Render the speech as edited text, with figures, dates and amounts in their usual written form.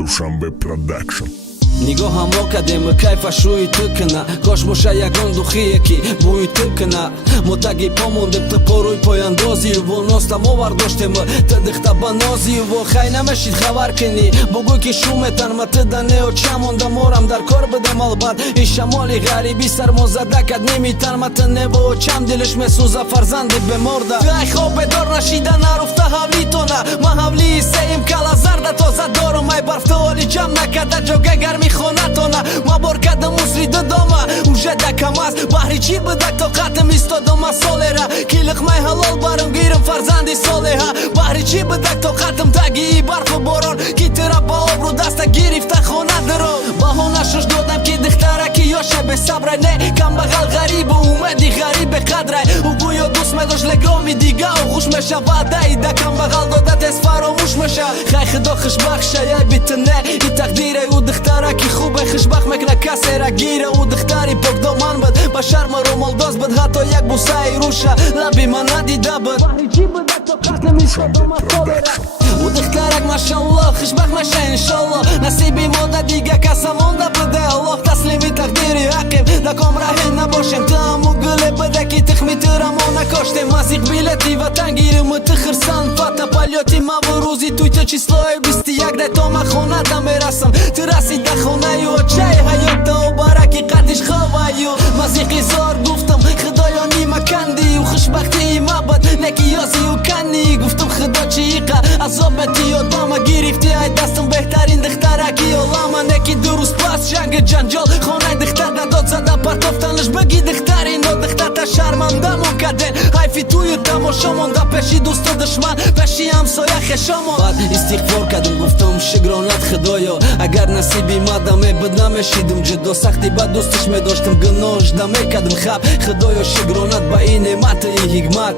Dushanbe Production. Нигоҳамо кадем кайфа шӯи ту кина кош боша ягон духие ки бӯи ту кина мо таги по мондем ту порӯи пояндози во ностамо вардоштем ту дихта ба нози во хай намешид хабар кини богӯй ки шуметан ма ту да нео чамонда морам дар кор бидем албат ин шамоли ғариби сармозада кад немитан ма ту нево чам дилиш месӯза фарзанди беморда ай хоб бедор нашида наруфта ҳавлитона ма ҳавлии сеим кала зарда тоза дорум ай барфта оли ҷам накада ҷога гарми хонатона ма бор кадам усри додома уже дакамаз баҳри чӣ бидак тоқатам истодома солера ки лиқмаи ҳалол барам гирам фарзанди солеҳа баҳри чӣ бидак тоқатам тагии барфу борон ки тира ба обру даста гирифта хонадро баҳона шуш додам ки дихтараки ёша бесабрай не камбағал ғарибу умеди ғарибе қадрай ӯ гӯё дӯст медошт легоми дигау хуш мешавад даида камбағал дода тез фаромӯш меша хай худо хушбахша яй битне и тақдире ӯ дихтараки хубе хушбахт мекна касера гира ӯ дихтари покдоман буд ба шарма ромолдоз буд ҳатто як бусаи руша лаби ман надида буд ӯ дихтарак машаллоҳ хушбахт маша иншоллоҳ насиби мода дига каса монда буде аллоҳ таслими тақдири ҳаққем даком раҳе набошем ту ҳаму гуле буде ки тухми турамо накоштем мазиқ билети ватан гирим ту хирсан фата палёти маву рӯзи туйта числои 21 дай то ма хонада мерасам ту расида хонаю чай ҳаёта обараки қадиш ховаю мазиқи зор гуфтам худоё нима кандию хушбахтии мабад неки ёзию кани гуфтам худо чииқа азобати ёдома гирифти ай дастам беҳтарин дихтараки олама неки дуруст пас ҷанги ҷанҷол хонаи дихтар дадод зада партофтанлиш баги дихтари нодихтата шарманда монкаден ҳайфи тую тамошо монда пеши дӯсту душман пеши ҳамсоя хешомон баъд истиғфор кардам гуфтам шукронат худоё агар насиби мада мебуд намешидам ҷудо сахти ба дӯстиш медоштам гуноҳ жда мекардам хаб худоё шукронат ба ин неъматии ҳикмат